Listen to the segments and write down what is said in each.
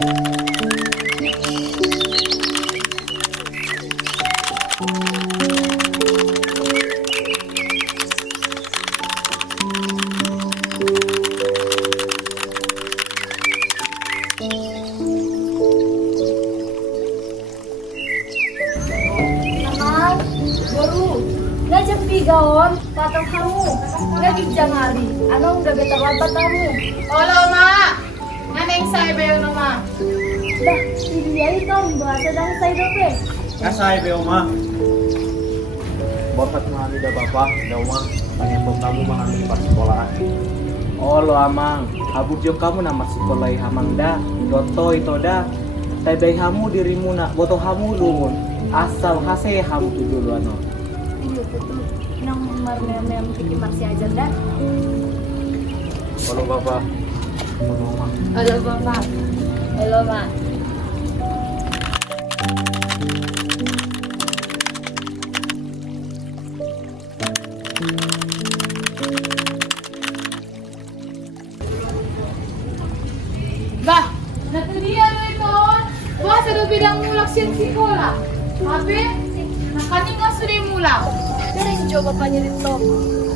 Ngajak bigaon, tatang kamu, ngajak jangali, anong udah betar lambat kamu. Olo mak, nganeng saya bayo no mak. Dah, ini itu bahasa dang saya dope. Kasay be oma. Bapak mahami dah bapak, dah oma. Tanya kau kamu mahami pas sekolahan. Oh lo amang, abu jo kamu nama sekolah hamang dah, doto itu dah. Tapi kamu dirimu nak, boto kamu lumun. Asal hase kamu tu dulu ano. Iya betul. Nang marmem kita masih aja dah. Kalau bapak, kalau oma. Olo bapak. Halo mak. Bah, natudia lo ito. Bah, sa bidang mulak siya sekolah. Tapi, nakaning nga suri mulak. Dari coba bapaknya dito.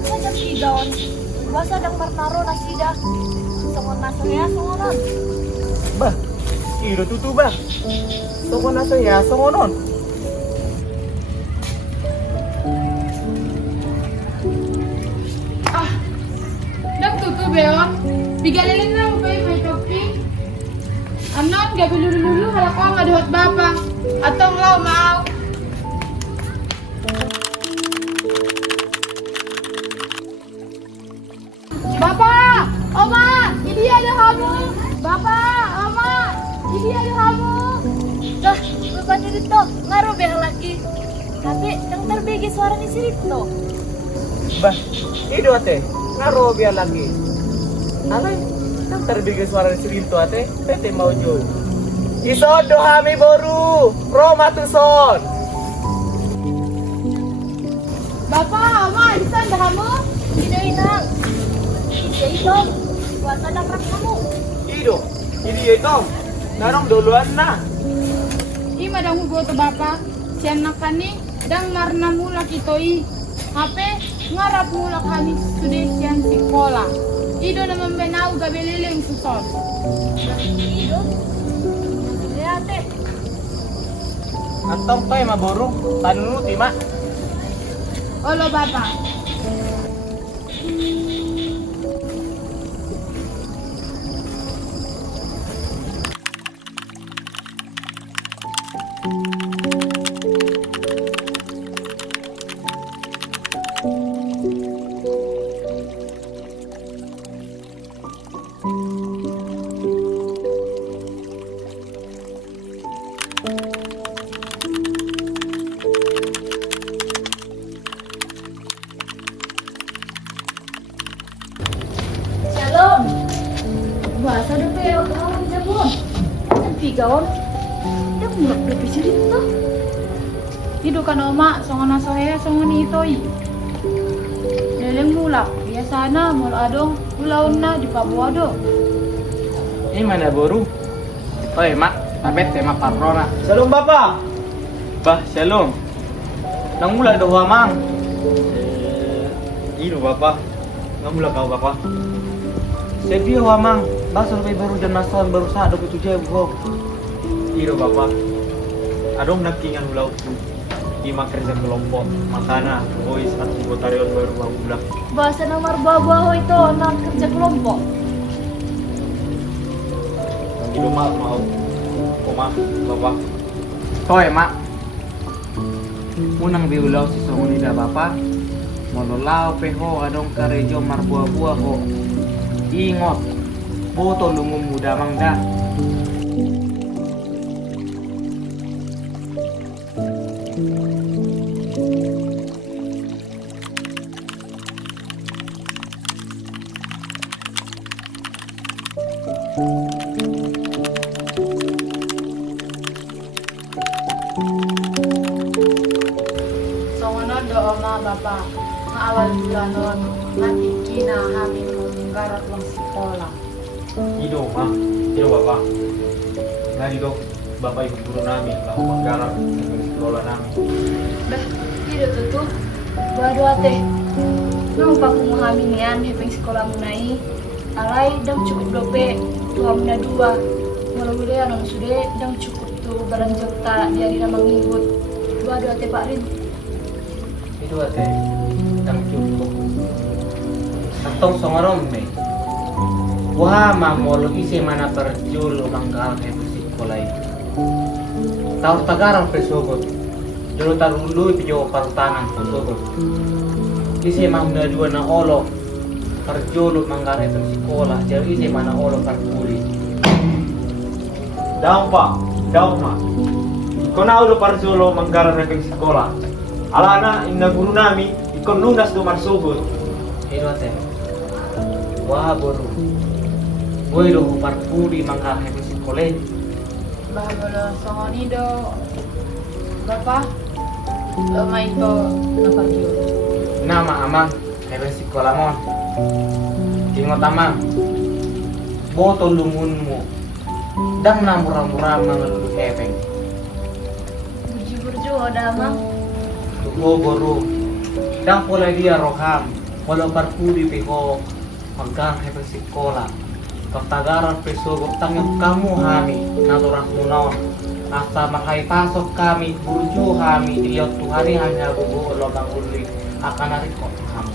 Ngajak bigaon, bahasa dang martaro nasida. Songon masuk ya songonan. Bah, iro tutu bah. Toko na saya songonon. Ah, nagtuto beon. Bigalilin na mo ba yung may topi? Anon, gabi lulu-lulu, halako ang aduhat bapa. Atong law, maaw. Bapak! Oma! Ini ada kamu! Bapak! Oma! Ini ada kamu! Dah, bapaknya dito, ngaro behang lagi. Tapi yang terbigi suara ni si Rito. Bah, ido ate, ngaro biar lagi. Alay, kan terbigi suara si Rinto ate, tete mau jo. Isodo hami boru, Roma tuson. Bapak! Oma! Isa ada kamu? Sino inang? Iya itu, buat anak kamu. Ido, ini itu. Narong duluan na. Ima dang hubo to bapa, siyan na kani, dang marna mula kitoi. Hape, ngarap mula kani sude siyan sekolah. Ido naman benau gabeleleng suson. Iyo. Lihat Antong toy maboru, tanunuti mak. Olo bapa. Shalom. Bahasa dope orang Jabon. Kan bigaon. Yang mulak dope si Rito. Ido kan oma, songon asohea songon itoi. Leleng mulak, biasa na mul adong, ulaon na di Pabuado. Ini mana boru? Oi mak, tabet tema parrona. Shalom bapak. Bah, shalom. Nang mula do hamang. Ino bapak. Ngamula kau bapak. Sebi hamang, basal bay baru jan nasan baru sa do itu je go. Ino bapak. Adong nakingan ulau tu. Ima kerja kelompok, makana, boys at anggotarion baru bangulah. Bahasa nomor bawa itu anak kerja kelompok. Ino mau. Oma, bapak. Toy mak. Munang biulaw si songon ida bapa. Mololaw peho adong karejo marbuah-buah ho. Ingot. Boto lungum muda mangda. Songonon do oma bapa, nga awal bulanon, nga ikina hamin mong garot lang sekolah. Ino ma. Ino bapak. Ngani dok, bapak ibu guru nami lahu manggaran dengan sekolah nami. Dah, tidak tuh. Baru ate. Nang pak memahami nian hepeng sekolah munai. Alai dang cukup dope tuam na dua. Walau dia nang sudah dang cukup tuh beranjak tak jadi nama ngikut. Baru ate Pak Rin. Itu ate dang cukup. Atong songarom me. Wah mamolo isi mana perjul manggal ke sekolah itu. Tahu tagarang pesogot. Dulu tarulu pijo partangan pesogot. Isi mana dua na olo perjul manggal ke sekolah. Jadi isi mana olo perpuli. Daung pak, daung mak. Ikaw na ulo para solo manggaran ng sekolah. Alana, inna guru nami, ikaw lunas do marsugod. Itu ate. Wah boru. Boy lo parpuli manggal ke sekolah. Bahala songoni do Bapak Lama itu naparjo. Nama amang ke sekolah mon. Tingot amang. Boto lumunmu. Dang namura-mura mangelulu hepeng. Burju-burju ada mang. Tuko boru. Dang pola dia roham. Pola parpuli piho. Hanggang hepe sekolah. Pertagaran pesogok tangyap kamu hami. Naturak munaon. Asa makai pasok kami. Burju kami. Iyot tuhari hanya bubu lomang uli. Akan narikot kamu.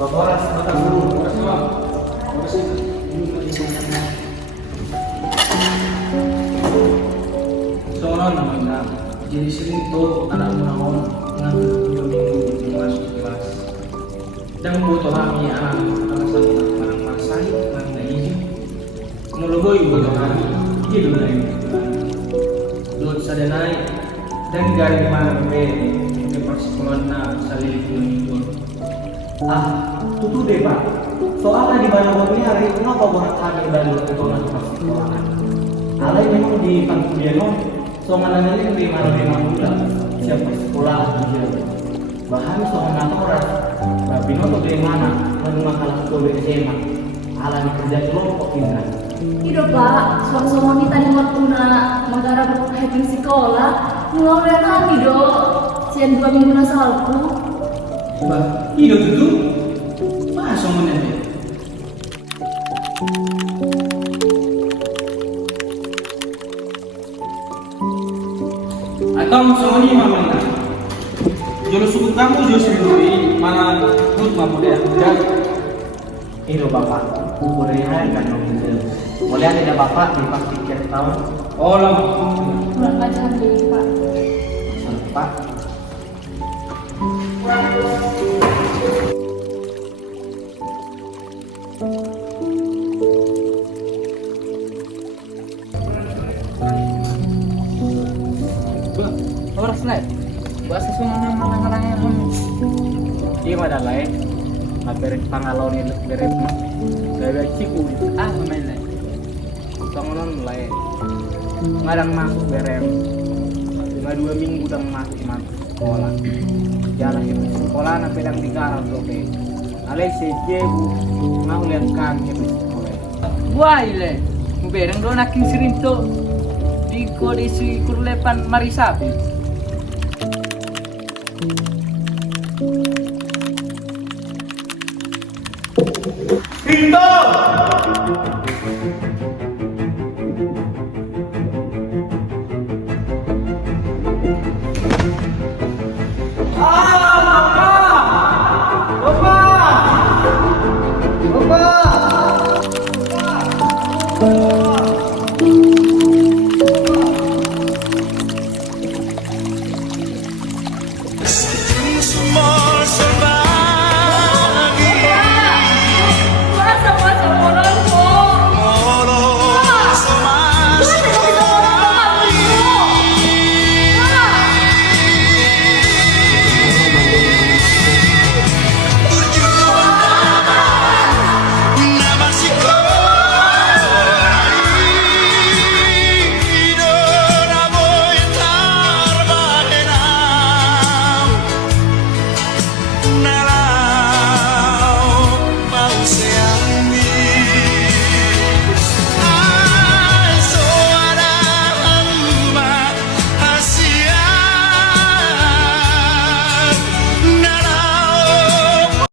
Bapak mata guru, Seorang namanya jadi sering tuh anak menahun dengan 2 minggu masuk kelas dan butuh kami alasan orang masai mana hijau mulugoi butuh kami hidup lain dulu sada naik dan garing mana di persekolahan na salih minggu. Tutu deh pak. Soalnya di Bandung ini hari ini apa buat kami dan itu masuk sekolahan. Alai memang di Pangkuliano, soalnya ini di mana bulan siapa sekolah dia. Bahkan soalnya orang, tapi noto di mana menurut kalah sekolah SMA. Alai kerja kelompok ini. Tidak pak, suami tadi waktu na menggarap hepeng sekolah. Ngomong kami dong. Sian 2 minggu na salku. Bah, hidup itu masa menentu. Atau semuanya mamanya. Jolo suku kamu jauh sendiri mana pun mampu dia. Itu bapak, boleh kan nomor. Boleh ada bapak di pas tiket tahun. Oh lama. Kurang ajar deh pak. Pak. Orang selesai. Bahasa semua nama yang Di mana lain? Beri pangalon ini beri dari ciku. main lain. Bangunan lain. Ngadang masuk berem. 2 minggu udah masuk sekolah. Jalan ke sekolah na pedang digarap loke. Alay sejebu mau lihat kan ke sekolah. Wah ile. Muberang do naking sirinto. Di ko di si kurlepan marisapi. Pinto! Bapak!